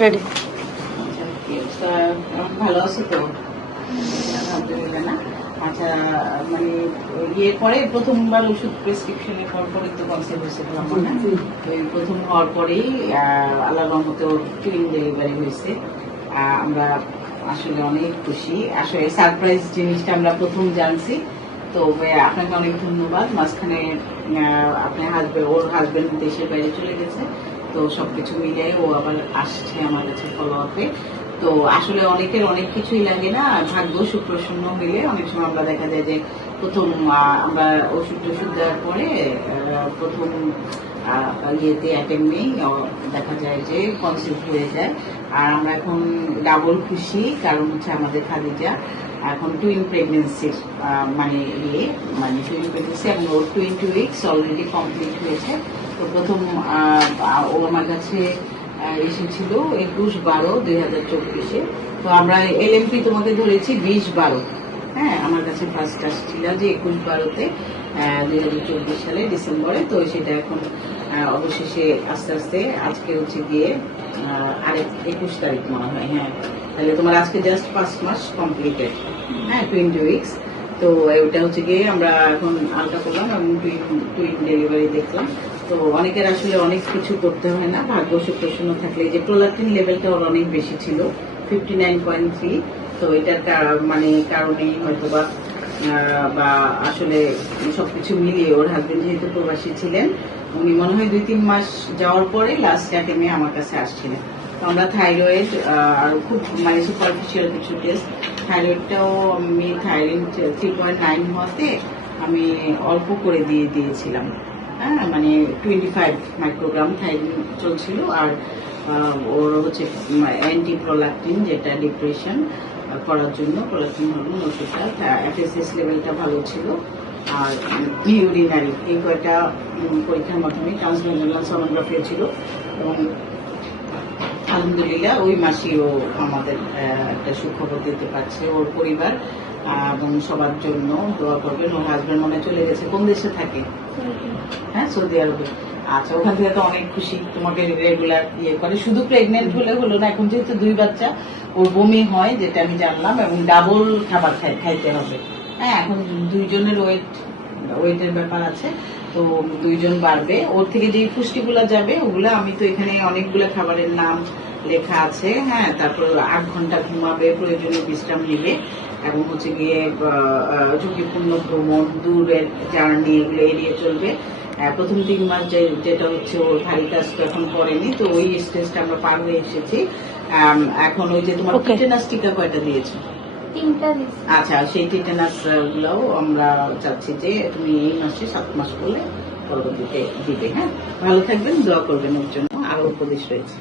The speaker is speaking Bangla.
রেডি। ভালো আছো তো? আলহামদুলিল্লাহ। না আচ্ছা, মানে ইয়ের পরে প্রথমবার ওষুধ প্রেসক্রিপশনে হওয়ার পরে তো কনসেপ্ট হয়েছিল আমার না, ওই প্রথম হওয়ার পরেই আল্লাহর রহমতে ওর টুইন ডেলিভারি হয়েছে। আমরা আসলে অনেক খুশি, আসলে সারপ্রাইজ জিনিসটা আমরা প্রথম জানছি। তো আপনাকে অনেক ধন্যবাদ। মাঝখানে আপনার ওর হাজবেন্ড দেশের বাইরে চলে গেছে, তো সবকিছু মিলে ও আবার আসছে আমার কাছে ফলো আপে। তো আসলে অনেকের অনেক কিছুই লাগে না, ভাগ্য সুপ্রসন্ন হইলে অনেক সময় আমরা দেখা যায় যে প্রথম আমরা ওষুধ টষুধ দেওয়ার পরে প্রথম ইয়েতে অ্যাটেম্পেই দেখা যায় যে কনসিভ হয়ে যায়। আর আমরা এখন ডাবল খুশি, কারণ হচ্ছে আমাদের খাদিজা এখন টুইন প্রেগনেন্সির মানে টুইন প্রেগনেন্সি এবং ওর 20 উইকস অলরেডি কমপ্লিট হয়েছে। তো প্রথম ও আমার কাছে এসেছিল 21/12/2024। তো আমরা এলএমপি তোমাকে ধরেছি 20/12। হ্যাঁ, আমার কাছে ফার্স্ট আসছিল যে 21/12-তে 2024 সালে ডিসেম্বরে। তো সেটা এখন অবশেষে আস্তে আস্তে আজকে হচ্ছে গিয়ে আরেক 21 তারিখ মনে হয়। হ্যাঁ, তাহলে তোমার আজকে জাস্ট 5 মাস কমপ্লিটেড। হ্যাঁ, 20 উইকস। তো ওটা হচ্ছে গিয়ে আমরা এখন আলট্রা করলাম এবং টুইন ডেলিভারি দেখলাম। তো অনেকের আসলে অনেক কিছু করতে হয় না, ভাগ্য সুপ্রসন্ন থাকলে। যে প্রোলাক্টিন লেভেলটা ওর অনেক বেশি ছিল, 59.3। তো এটার কারণেই হয়তো বা আসলে সবকিছু মিলিয়ে ওর হাজবেন্ড যেহেতু প্রবাসী ছিলেন, উনি মনে হয় 2-3 মাস যাওয়ার পরে লাস্ট অ্যাটেমে আমার কাছে আসছিলেন। তো আমরা থাইরয়েড আর খুব সুপারফিশিয়াল কিছু টেস্ট, থাইরয়েডটাও আমি থাইরয়েড 3.9 হওয়াতে আমি অল্প করে দিয়েছিলাম। হ্যাঁ, 25 মাইক্রোগ্রাম থাইরয়েড চলছিল। আর ওর হচ্ছে অ্যান্টি প্রোলাক্টিন, যেটা ডিপ্রেশন করার জন্য প্রোলাক্টিন হরমোন ওষুধটা, এফএসএস লেভেলটা ভালো ছিল। আর ইউরিনারি এই কয়টা পরীক্ষার মাধ্যমে ট্রান্সভ্যাজানাল সোনোগ্রাফি ছিল। এবং আলহামদুলিল্লাহ ওই মাসেও আমাদের একটা সুখবর দিতে পারছে ওর পরিবার, এবং সবার জন্য দোয়া করবেন। ওর হাজবেন্ড মনে চলে গেছে, কোন দেশে থাকে? হ্যাঁ, সৌদি আরবে। আচ্ছা, ওখান থেকে তো অনেক খুশি, তোমাকে রেগুলার ইয়ে করে। শুধু প্রেগনেন্ট হলে হলো না, এখন যেহেতু 2 বাচ্চা, ওর বমি হয় যেটা আমি জানলাম, এবং ডাবল খাবার খাইতে হবে। হ্যাঁ, এখন 2 জনের ওয়েটের ব্যাপার আছে। তো 2 জন বাড়বে, ওর থেকে যে পুষ্টিগুলা যাবে ওগুলা আমি তো এখানে অনেকগুলো খাবারের নাম লেখা আছে। হ্যাঁ, তারপর 8 ঘন্টা ঘুমাবে, প্রয়োজনীয় বিশ্রাম নেবে, এবং হচ্ছে গিয়ে ঝুঁকিপূর্ণ ভ্রমণ, দূরের জার্নি এগুলো এড়িয়ে চলবে। প্রথম 3 মাস যেটা হচ্ছে ওর ভারী কাজ তো এখন করেনি, তো ওই স্টেজটা আমরা পার হয়ে এসেছি। এখন ওই যে তোমার টিটেনাস টিকা কয়টা দিয়েছো? 3টা দিয়েছি। আচ্ছা, সেই টিটেনাস গুলাও আমরা চাচ্ছি যে তুমি এই মাসে 7 মাস করলে পরবর্তীতে দিবে। হ্যাঁ, ভালো থাকবেন, দোয়া করবেন ওর জন্য, আরো উপদেশ রয়েছে।